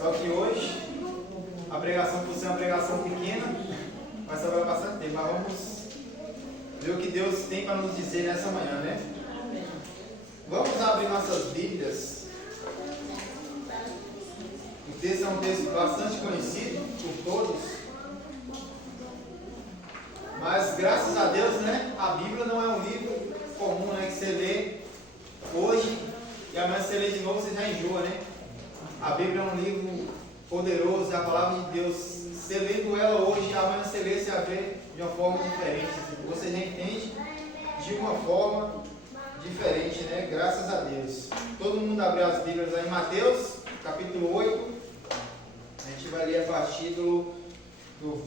Só que hoje a pregação, por ser uma pregação pequena, vai sobrar bastante tempo. Mas vamos ver o que Deus tem para nos dizer nessa manhã, né? Vamos abrir nossas Bíblias. O texto é um texto bastante conhecido por todos. Mas graças a Deus, né? A Bíblia não é um livro comum, né? Que você lê hoje e amanhã você lê de novo, você já enjoa, né? A Bíblia é um livro poderoso, é a palavra de Deus. Você lendo ela hoje e amanhã você lê, você a vê de uma forma diferente. Você já entende de uma forma diferente, né? Graças a Deus. Todo mundo abriu as Bíblias aí em Mateus, capítulo 8. A gente vai ler a partir do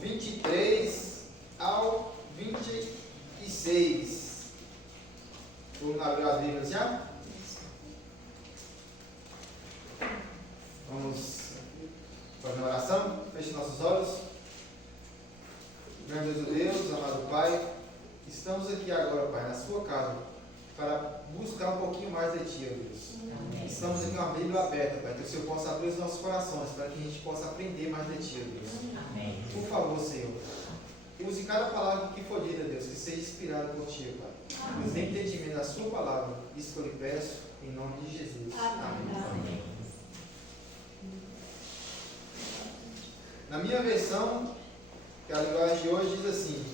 23 ao 26. Todo mundo abriu as Bíblias já? Vamos fazer uma oração? Feche nossos olhos. Grandioso Deus, amado Pai, estamos aqui agora, Pai, na sua casa, para buscar um pouquinho mais de Ti, ó Deus. Amém. Estamos aqui com a Bíblia aberta, Pai, que o Senhor possa abrir os nossos corações, para que a gente possa aprender mais de Ti, ó Deus. Amém. Por favor, Senhor, use cada palavra que for dita, Deus, que seja inspirada por Ti, Pai. Nos dê entendimento da Sua palavra, isso que eu lhe peço, em nome de Jesus. Amém. Amém. Na minha versão, que a linguagem de hoje diz assim: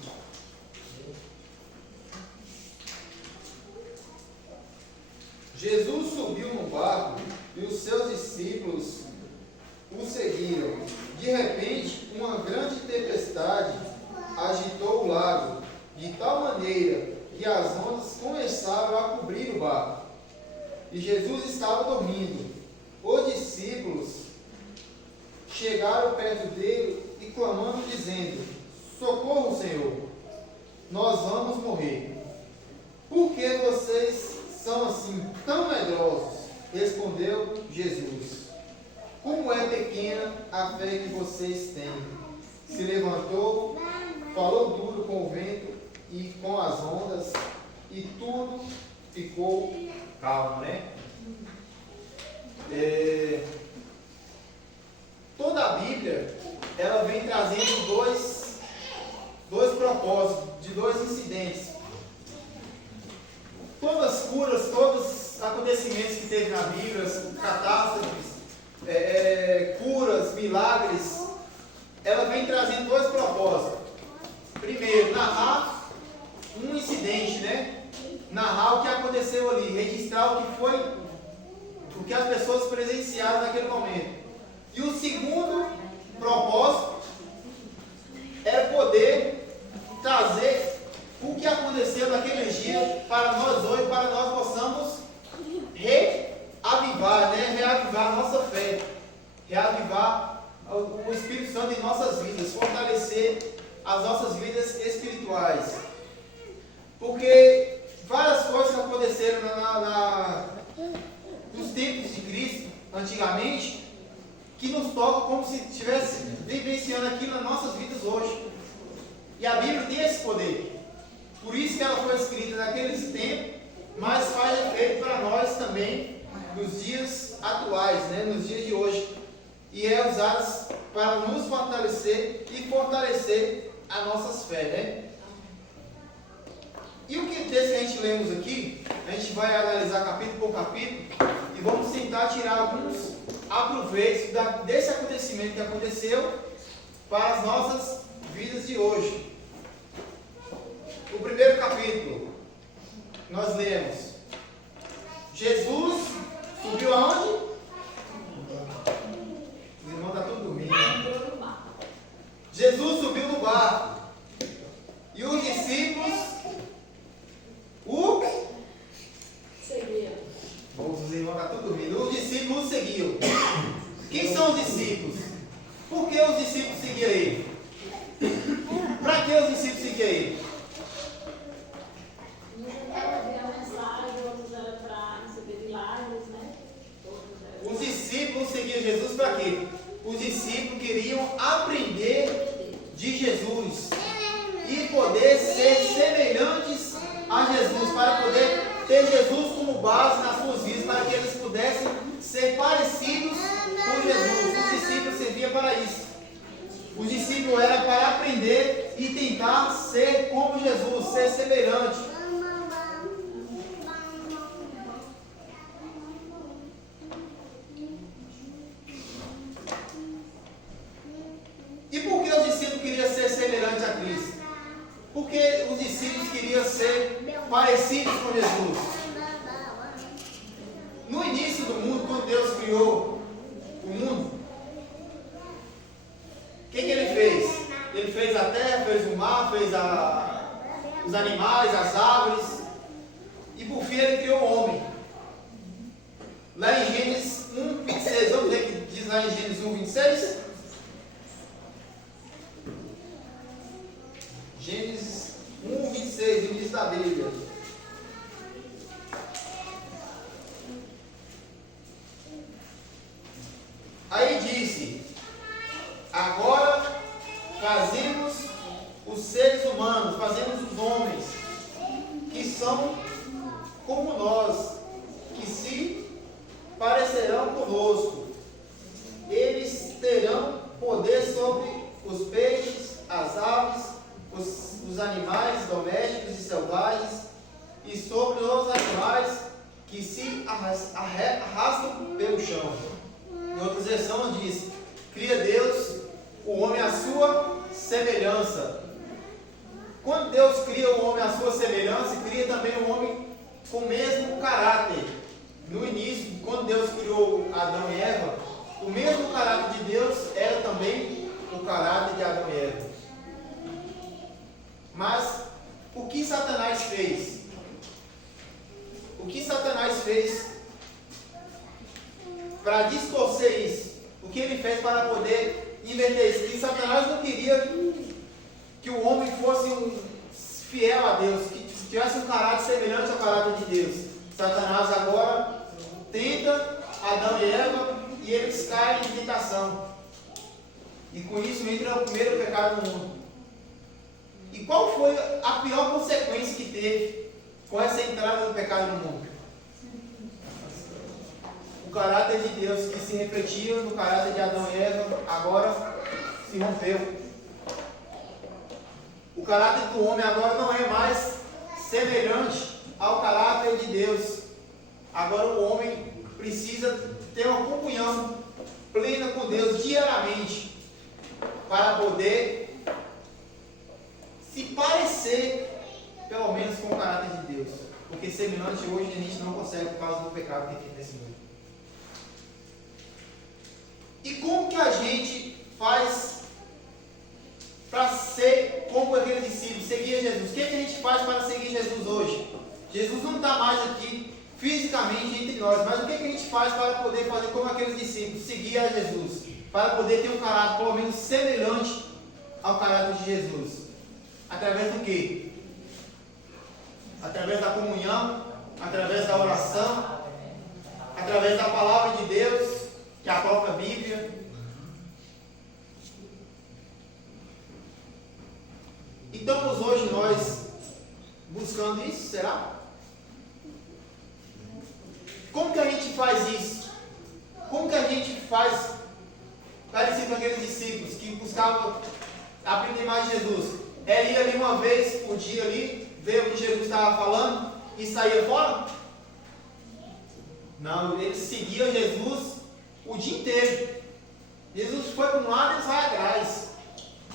Jesus subiu no barco e os seus discípulos o seguiram. De repente, uma grande tempestade agitou o lago, de tal maneira que as ondas começaram a cobrir o barco. E Jesus estava dormindo. Os discípulos chegaram perto dele e clamando, dizendo: Socorro, Senhor, nós vamos morrer. Por que vocês são assim tão medrosos? Respondeu Jesus: Como é pequena a fé que vocês têm. Se levantou, falou duro com o vento e com as ondas, e tudo ficou calmo, né? Toda a Bíblia, ela vem trazendo dois propósitos, de dois incidentes. Todas as curas, todos os acontecimentos que teve na Bíblia, catástrofes, curas, milagres, ela vem trazendo dois propósitos. Primeiro, narrar um incidente, né? Narrar o que aconteceu ali, registrar o que as pessoas presenciaram naquele momento. E o segundo propósito é poder trazer o que aconteceu naquele dia para nós hoje, para nós possamos reavivar, né? Reavivar a nossa fé, reavivar o Espírito Santo em nossas vidas, fortalecer as nossas vidas espirituais. Porque várias coisas que aconteceram nos tempos de Cristo, antigamente, que nos tocam como se estivesse vivenciando aquilo nas nossas vidas hoje. E a Bíblia tem esse poder. Por isso que ela foi escrita naqueles tempos, mas faz efeito para nós também nos dias atuais, né? Nos dias de hoje. E é usada para nos fortalecer e fortalecer as nossas fé, né? E o que texto que a gente lemos aqui, a gente vai analisar capítulo por capítulo e vamos tentar tirar alguns aproveitos desse acontecimento que aconteceu para as nossas vidas de hoje. O primeiro capítulo, nós lemos: Jesus subiu aonde? O irmão está tudo dormindo. Jesus subiu no barco e os discípulos seguiam. Os irmãos estão tudo dormindo. Os discípulos seguiam. Quem são os discípulos? Por que os discípulos seguiam ele? Para que os discípulos seguiam ele? Os discípulos seguiam Jesus para quê? Os discípulos queriam aprender de Jesus e poder ser semelhantes a Jesus, para poder ter Jesus como base nas suas vidas, para que eles pudessem ser parecidos com Jesus. Os discípulos existia para isso. Os discípulos eram para aprender e tentar ser como Jesus, ser semelhante. E por que os discípulos queriam ser semelhantes a Cristo? Porque os discípulos queriam ser parecidos com Jesus. No início do mundo, quando Deus criou o mundo, o que Ele fez? Ele fez a terra, fez o mar, fez os animais, as árvores, e por fim Ele criou o homem. Lá em Gênesis 1, 26, vamos ver o que diz lá em Gênesis 1, 26? Gênesis 1, 26, no início da Bíblia. Aí disse: agora fazemos os seres humanos, fazemos os homens, que são como nós, que se parecerão conosco. Eles terão poder sobre os peixes, as aves, os animais domésticos e selvagens, e sobre os animais que se arrastam pelo chão. Em outras versões diz: cria Deus o homem à sua semelhança. Quando Deus cria o homem à sua semelhança, cria também o homem com o mesmo caráter. No início, quando Deus criou Adão e Eva, o mesmo caráter de Deus era também o caráter de Adão e Eva. Mas o que Satanás fez? O que Satanás fez para distorcer isso? O que ele fez para poder inverter isso? Que Satanás não queria que o homem fosse fiel a Deus, que tivesse um caráter semelhante ao caráter de Deus. Satanás agora tenta Adão e Eva e eles caem em tentação. E com isso entra o primeiro pecado no mundo. E qual foi a pior consequência que teve com essa entrada do pecado no mundo? O caráter de Deus que se refletia no caráter de Adão e Eva agora se rompeu. O caráter do homem agora não é mais semelhante ao caráter de Deus. Agora o homem precisa ter uma comunhão plena com Deus diariamente para poder se parecer pelo menos com o caráter de Deus. Porque semelhante hoje a gente não consegue por causa do pecado que tem nesse mundo. E como que a gente faz para ser como aquele discípulo, seguir Jesus? O que a gente faz para seguir Jesus hoje? Jesus não está mais aqui fisicamente entre nós, mas o que a gente faz para poder fazer como aqueles discípulos, seguir a Jesus? Para poder ter um caráter pelo menos semelhante ao caráter de Jesus. Através do quê? Através da comunhão, através da oração, através da palavra de Deus, que é a própria Bíblia. Estamos hoje nós buscando isso, será? Como que a gente faz isso? Como que a gente faz parecido com aqueles discípulos que buscavam aprender mais de Jesus? Ele ia ali uma vez por dia ali, ver o que Jesus estava falando e saía fora? Não, eles seguiam Jesus o dia inteiro. Jesus foi para um lado e eles vai atrás.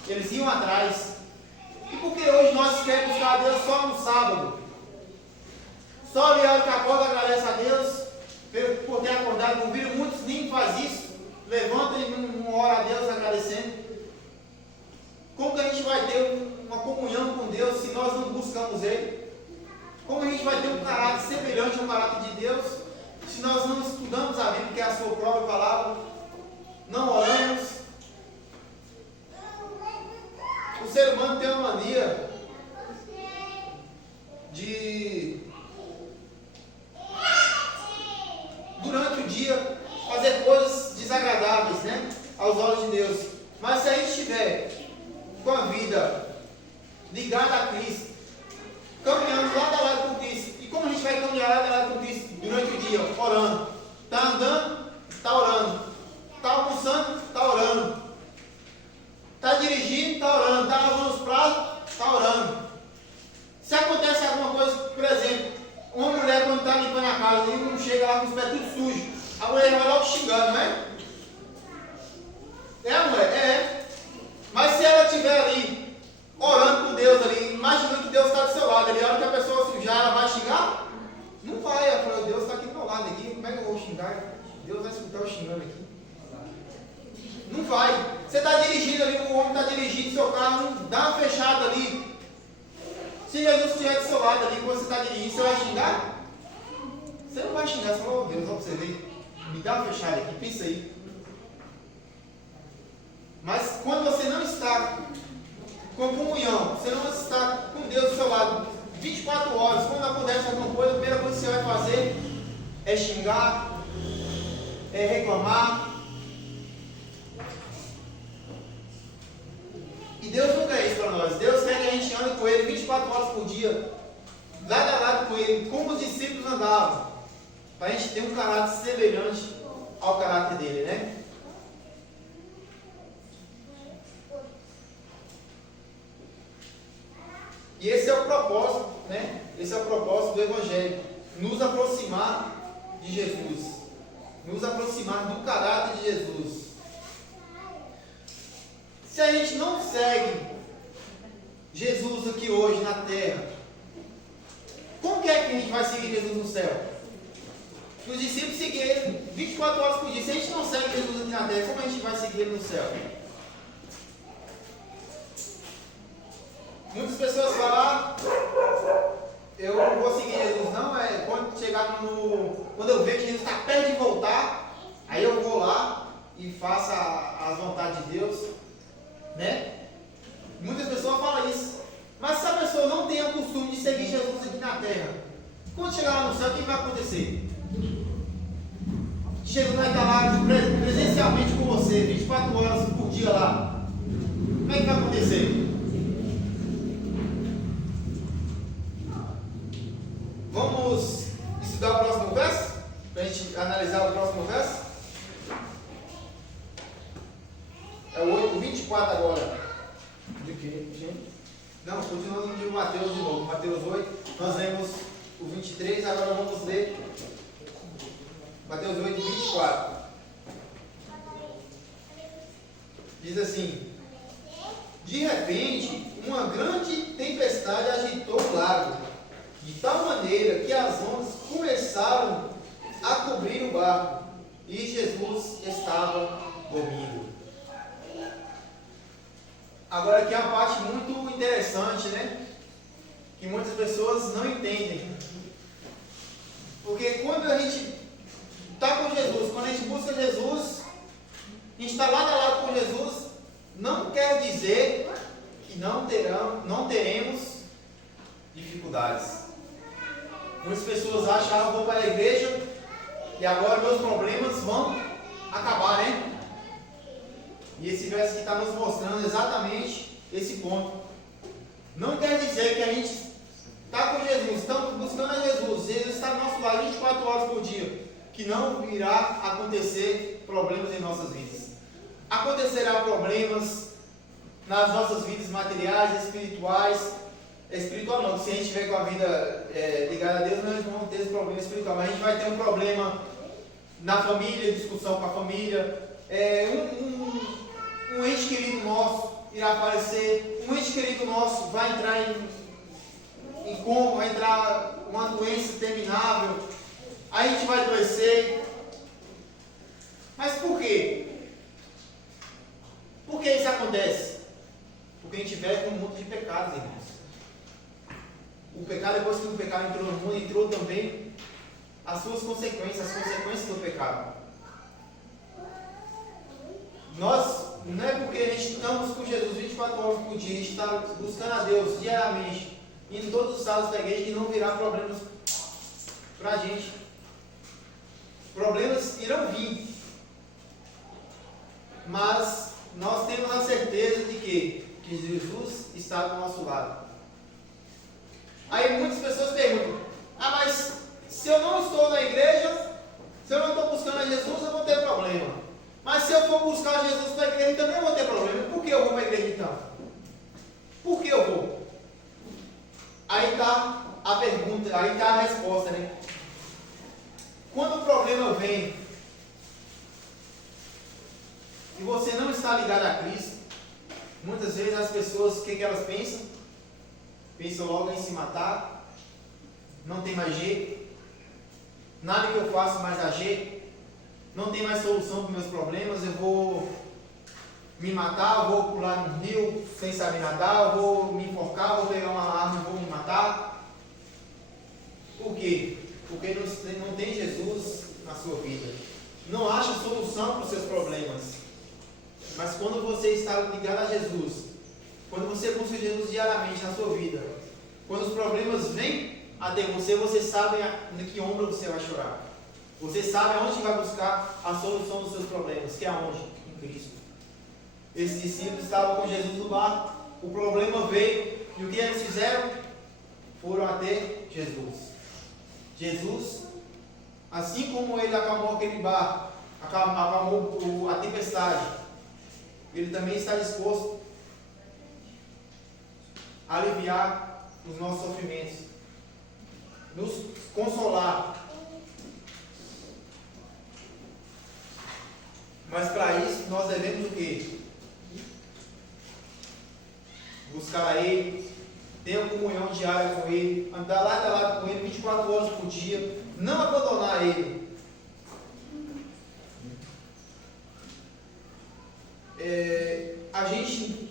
Eles iam atrás. E por que hoje nós queremos buscar a Deus só no sábado? Só ali a hora que acorda, agradece a Deus por ter acordado. Não viram muitos nem faz isso. Levanta e não ora a Deus agradecendo. Como que a gente vai ter uma comunhão com Deus se nós não buscamos Ele? Como a gente vai ter um caráter semelhante ao caráter de Deus se nós não estudamos a Bíblia, que é a sua própria palavra, não oramos? O ser humano tem uma mania de, durante o dia, fazer coisas desagradáveis, né, aos olhos de Deus. Mas se a gente estiver com a vida ligada a Cristo, caminhando lado a lado com Cristo, e como a gente vai caminhar lado a lado com Cristo durante o dia? Orando. Está andando? Está orando. Está almoçando? Está orando. seu carro, dá uma fechada ali. Se Jesus estiver do seu lado ali, quando você está dirigindo, você vai xingar? Você não vai xingar, você fala, oh Deus, olha para você ver. Me dá uma fechada aqui, pensa aí. Mas quando você não está com comunhão, você não está com Deus do seu lado 24 horas, quando acontece alguma coisa, a primeira coisa que você vai fazer é xingar, é reclamar. E Deus não quer isso para nós. Deus quer que a gente ande com Ele 24 horas por dia, lado a lado com Ele, como os discípulos andavam, para a gente ter um caráter semelhante ao caráter dele, né? E esse é o propósito, né? Esse é o propósito do Evangelho, nos aproximar de Jesus, nos aproximar do caráter de Jesus. Se a gente não segue Jesus aqui hoje na terra, como que é que a gente vai seguir Jesus no céu? Os discípulos seguiram ele 24 horas por dia. Se a gente não segue Jesus aqui na terra, como a gente vai seguir ele no céu? Muitas pessoas falam, eu não vou seguir Jesus não, quando chegar quando eu ver que Jesus está perto de voltar, aí eu vou lá e faço as vontades de Deus, né? Muitas pessoas falam isso, mas se a pessoa não tem o costume de seguir Jesus aqui na terra, quando chegar lá no céu, o que vai acontecer? Jesus vai estar lá presencialmente com você, 24 horas por dia lá. Como é que vai acontecer? Vamos estudar o próximo verso? Para a gente analisar o próximo verso? É o 8:24 agora. De quê, gente? Não, continuando de Mateus de novo. Mateus 8, nós lemos o 23, agora vamos ler Mateus 8:24. Diz assim: de repente, uma grande tempestade agitou o lago, de tal maneira que as ondas começaram a cobrir o barco, e Jesus estava dormindo. Agora aqui é uma parte muito interessante, né? Que muitas pessoas não entendem. Porque quando a gente está com Jesus, quando a gente busca Jesus, a gente está lado a lado com Jesus, não quer dizer que não teremos dificuldades. Muitas pessoas acham, eu vou para a igreja e agora meus problemas vão acabar, né? E esse verso aqui está nos mostrando exatamente esse ponto. Não quer dizer que a gente está com Jesus, estamos buscando a Jesus, Ele está do nosso lado 24 horas por dia, que não irá acontecer problemas em nossas vidas. Acontecerá problemas nas nossas vidas materiais, espirituais. Espiritual não, se a gente estiver com a vida ligada a Deus, nós não vamos ter esse problema espiritual, mas a gente vai ter um problema na família, discussão com a família, um ente querido nosso irá falecer, um ente querido nosso vai entrar em coma, vai entrar uma doença terminável, a gente vai adoecer. Mas por quê? Por que isso acontece? Porque a gente vive num mundo de pecados, irmãos. O pecado, depois que o pecado entrou no mundo, entrou também as suas consequências, as consequências do pecado. Nós, não é porque a gente estamos com Jesus 24 horas por dia, a gente está buscando a Deus diariamente, em todos os estados da igreja, que não virá problemas para a gente. Problemas irão vir, mas nós temos a certeza de que Jesus está do nosso lado. Aí muitas pessoas perguntam, mas se eu não estou na igreja, se eu não estou buscando a Jesus, eu vou ter problema. Mas se eu for buscar Jesus para a igreja, também vou ter problema. Por que eu vou para a igreja então? Por que eu vou? Aí está a pergunta, aí está a resposta, né? Quando o problema vem e você não está ligado a Cristo, muitas vezes as pessoas, o que elas pensam? Pensam logo em se matar, não tem mais jeito, nada que eu faça mais dá jeito, não tem mais solução para os meus problemas, eu vou me matar, vou pular no rio sem saber nadar, vou me enforcar, vou pegar uma arma e vou me matar. Por quê? Porque não tem Jesus na sua vida. Não acha solução para os seus problemas. Mas quando você está ligado a Jesus, quando você busca Jesus diariamente na sua vida, quando os problemas vêm até você, você sabe em que ombro você vai chorar. Você sabe aonde vai buscar a solução dos seus problemas, que é aonde? Em Cristo. Esses discípulos estavam com Jesus no barco, o problema veio, e o que eles fizeram? Foram até Jesus. Jesus, assim como ele acalmou aquele barco, acalmou a tempestade, ele também está disposto a aliviar os nossos sofrimentos, nos consolar. Mas para isso nós devemos o quê? Buscar a Ele, ter uma comunhão diária com Ele, andar lado a lado com Ele 24 horas por dia, não abandonar Ele. A gente,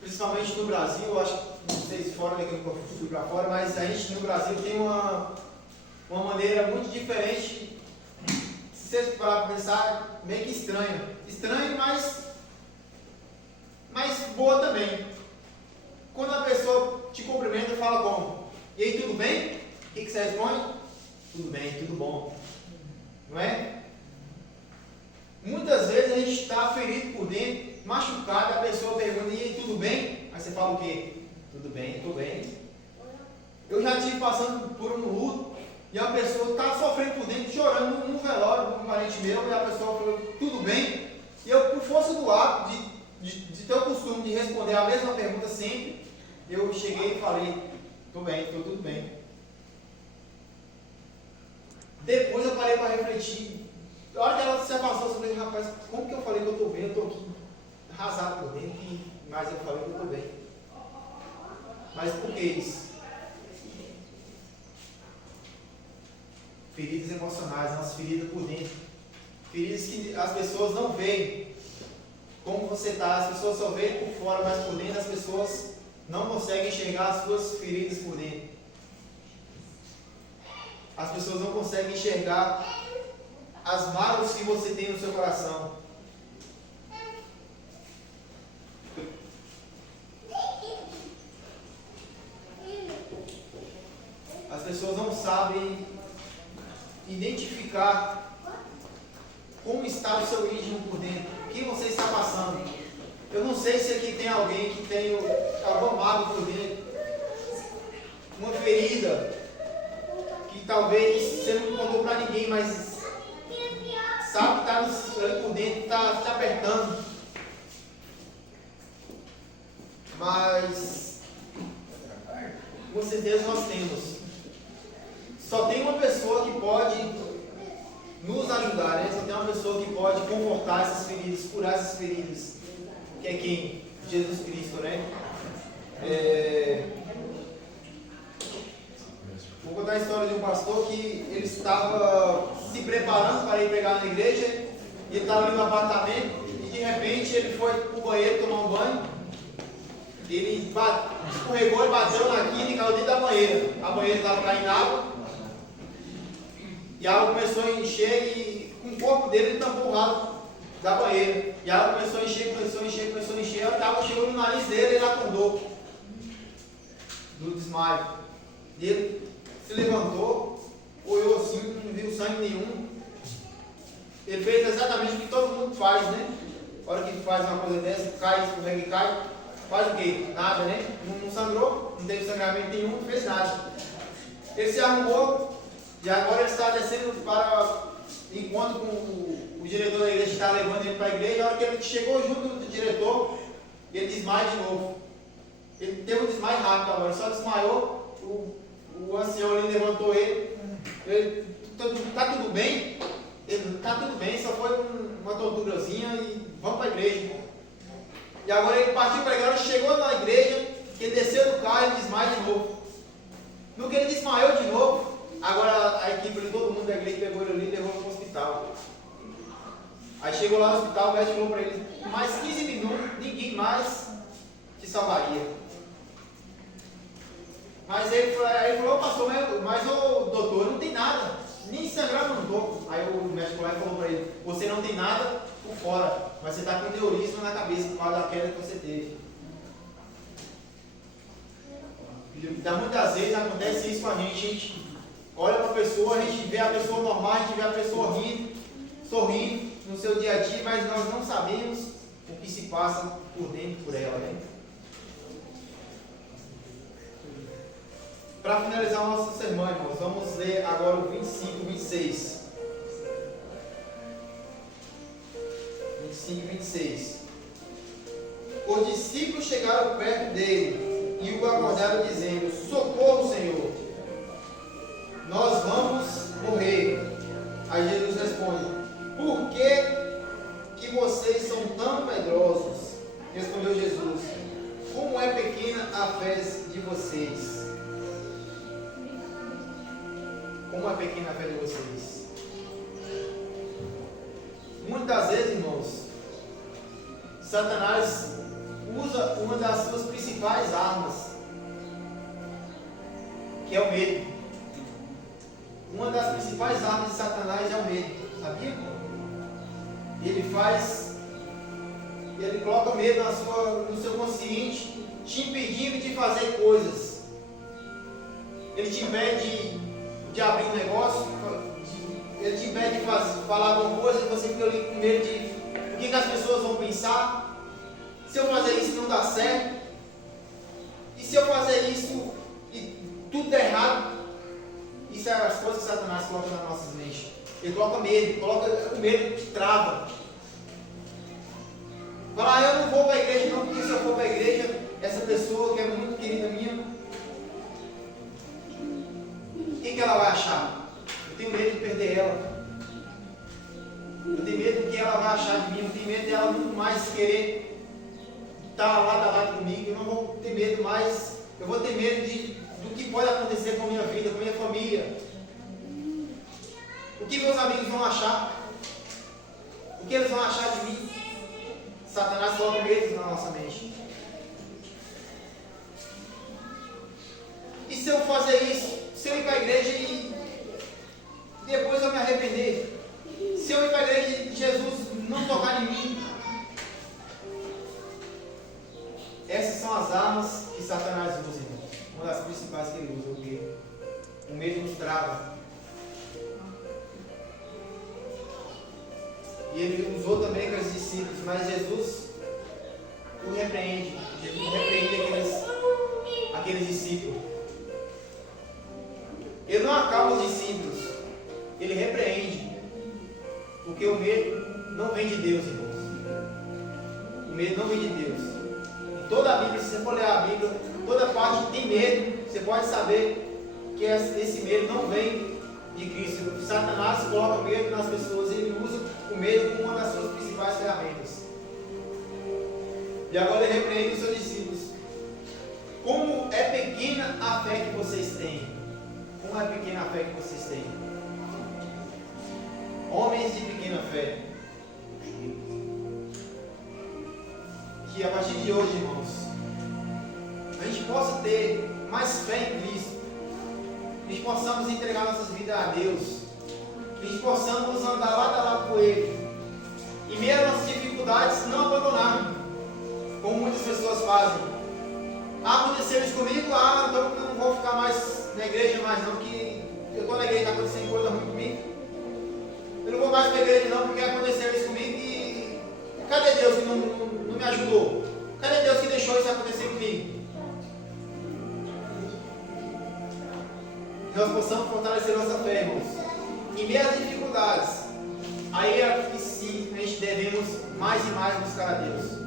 principalmente no Brasil, eu acho que não sei se fora daqui eu fui para fora, mas a gente no Brasil tem uma maneira muito diferente, se você parar para pensar, meio que estranha. Estranho, mas boa também. Quando a pessoa te cumprimenta, fala como? E aí, tudo bem? O que você responde? Tudo bem, tudo bom. Não é? Muitas vezes a gente está ferido por dentro, machucado, a pessoa pergunta, e aí, tudo bem? Aí você fala o quê? Tudo bem, estou bem. Eu já estive passando por um luto, e a pessoa está sofrendo por dentro, chorando num velório com um parente meu, e a pessoa falou, tudo bem? E eu, por força do hábito, de ter o costume de responder a mesma pergunta sempre, eu cheguei e falei, estou bem, estou tudo bem. Depois eu parei para refletir. A hora que ela se afastou, eu falei, rapaz, como que eu falei que eu estou bem? Eu estou aqui arrasado por dentro, mas eu falei que eu estou bem. Mas por que isso? Feridas emocionais, nossas feridas por dentro. Feridas que as pessoas não veem como você está, as pessoas só veem por fora, mas por dentro as pessoas não conseguem enxergar as suas feridas por dentro. As pessoas não conseguem enxergar as mágoas que você tem no seu coração. As pessoas não sabem identificar como está o seu íntimo por dentro, o que você está passando. Eu não sei se aqui tem alguém que tem alguma mágoa por dentro, uma ferida, que talvez você não contou para ninguém, mas sabe que está ali por dentro, está te apertando. Mas, com certeza nós temos. Só tem uma pessoa que pode nos ajudar, né? Só tem uma pessoa que pode confortar essas feridas, curar essas feridas. Que é quem? Jesus Cristo, né? Vou contar a história de um pastor que ele estava se preparando para ir pregar na igreja, e ele estava ali no apartamento, e de repente ele foi para o banheiro tomar um banho, ele escorregou e bateu na quina e caiu dentro da banheira. A banheira estava caindo água, e a água começou a encher, e com o corpo dele ele tampou o ralo da banheira. E a água começou a encher, a água chegou no nariz dele e ele acordou do desmaio. E ele se levantou, olhou assim, não viu sangue nenhum. Ele fez exatamente o que todo mundo faz, né? A hora que faz uma coisa dessa, cai, escorrega e cai, faz o quê? Nada, né? Não sangrou, não teve sangramento nenhum, não fez nada. Ele se arrumou, e agora ele está descendo para encontro com o diretor da igreja, que está levando ele para a igreja. A hora que ele chegou junto do diretor, ele desmaia de novo. Ele teve um desmaio rápido agora, só desmaiou. O ancião ali levantou ele. Está tudo bem? Ele, está tudo bem, só foi uma torturazinha e vamos para a igreja. E agora ele partiu para a igreja, chegou na igreja, que ele desceu do carro e desmaia de novo. No que ele desmaiou de novo, agora a equipe de todo mundo da igreja pegou ele ali e levou ele para o hospital. Aí chegou lá no hospital, o médico falou para ele, mais 15 minutos salvaria. Mas ele falou, pastor, mas o doutor, não tem nada, nem sangrado não estou. Aí o médico lá falou para ele, você não tem nada por fora, mas você está com neurisma na cabeça por causa da queda que você teve. Então, muitas vezes acontece isso com a gente olha para a pessoa, a gente vê a pessoa normal, a gente vê a pessoa rindo, sorrindo no seu dia a dia, mas nós não sabemos o que se passa por dentro por ela, né? Para finalizar o nosso sermão, irmãos, vamos ler agora o 25 e 26. 25 e 26. Os discípulos chegaram perto dele e o acordaram dizendo, socorro, Senhor, nós vamos morrer. Aí Jesus responde, por que vocês são tão medrosos? Respondeu Jesus, como é pequena a fé de vocês. Como é pequena a fé de vocês. Muitas vezes, irmãos, Satanás usa uma das suas principais armas, que é o medo. Uma das principais armas de Satanás é o medo, sabia? Ele coloca medo no seu consciente, te impedindo de fazer coisas. Ele te impede de abrir um negócio, ele te impede de falar alguma coisa, e você fica ali com medo de o que as pessoas vão pensar. Se eu fazer isso não dá certo, e se eu fazer isso e tudo der errado, isso é as coisas que Satanás coloca nas nossas mentes. Ele coloca medo, o medo te trava. Fala, eu não vou para a igreja não, porque se eu for para a igreja, essa pessoa que é muito querida minha, o que ela vai achar? Eu tenho medo de perder ela. Eu tenho medo do que ela vai achar de mim. Eu tenho medo dela nunca mais querer estar lado a lado comigo. Eu não vou ter medo mais. Eu vou ter medo do que pode acontecer com a minha vida, com a minha família. O que meus amigos vão achar? O que eles vão achar de mim? Satanás coloca medo na nossa mente. E se eu fazer isso? Se eu ir para a igreja e depois eu me arrepender? Se eu ir para a igreja e Jesus não tocar em mim? Essas são as armas que Satanás usa, irmãos. Uma das principais que ele usa, o medo. O medo nos trava. E ele usou também com os discípulos, mas Jesus o repreende. Jesus repreende aqueles discípulos. Ele não acalma os discípulos, ele repreende. Porque o medo não vem de Deus, irmãos. O medo não vem de Deus. Em toda a Bíblia, se você for ler a Bíblia, toda parte que tem medo, você pode saber que esse medo não vem de Cristo. Satanás coloca medo nas pessoas, ele usa o medo como uma das suas principais ferramentas. E agora ele repreende os seus discípulos. Como é pequena a fé que vocês têm. Como é pequena a fé que vocês têm. Homens de pequena fé. Que a partir de hoje, irmãos, a gente possa ter mais fé em Cristo. Que a gente possamos entregar nossas vidas a Deus. Que a gente possamos andar lado a lado com Ele. E meio às nossas dificuldades, não abandonar. Como muitas pessoas fazem. Aconteceu isso comigo, então eu não vou ficar mais na igreja mais não, que eu estou na igreja e está acontecendo coisa ruim comigo. Eu não vou mais para a igreja não, porque aconteceu isso comigo e cadê Deus que não me ajudou? Cadê Deus que deixou isso acontecer comigo? Que nós possamos fortalecer nossa fé, irmãos. Em meio às dificuldades, aí é que sim, a gente devemos mais e mais buscar a Deus.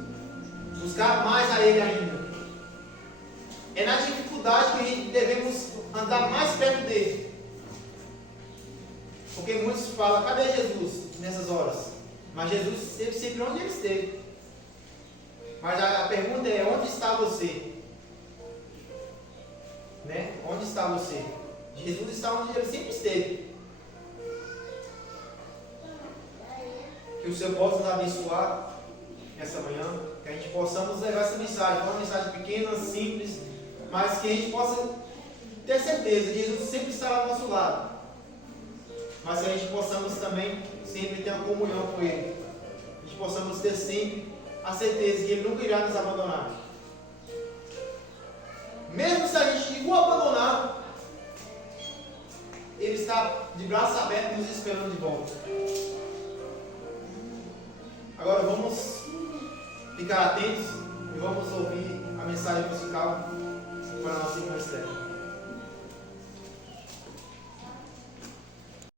Buscar mais a Ele ainda. É na dificuldade que a gente devemos andar mais perto dele. Porque muitos falam, cadê Jesus nessas horas? Mas Jesus esteve sempre onde ele esteve. Mas a pergunta é, onde está você? Né? Onde está você? Jesus está onde ele sempre esteve. Que o Senhor possa nos abençoar nessa manhã, que a gente possamos levar essa mensagem, uma mensagem pequena, simples, mas que a gente possa ter certeza que Jesus sempre estará ao nosso lado, mas que a gente possamos também sempre ter uma comunhão com Ele, a gente possamos ter sempre a certeza que Ele nunca irá nos abandonar. Mesmo se a gente o abandonar, Ele está de braços abertos nos esperando de volta. Agora vamos ficar atentos e vamos ouvir a mensagem musical para a nossa irmã Esther.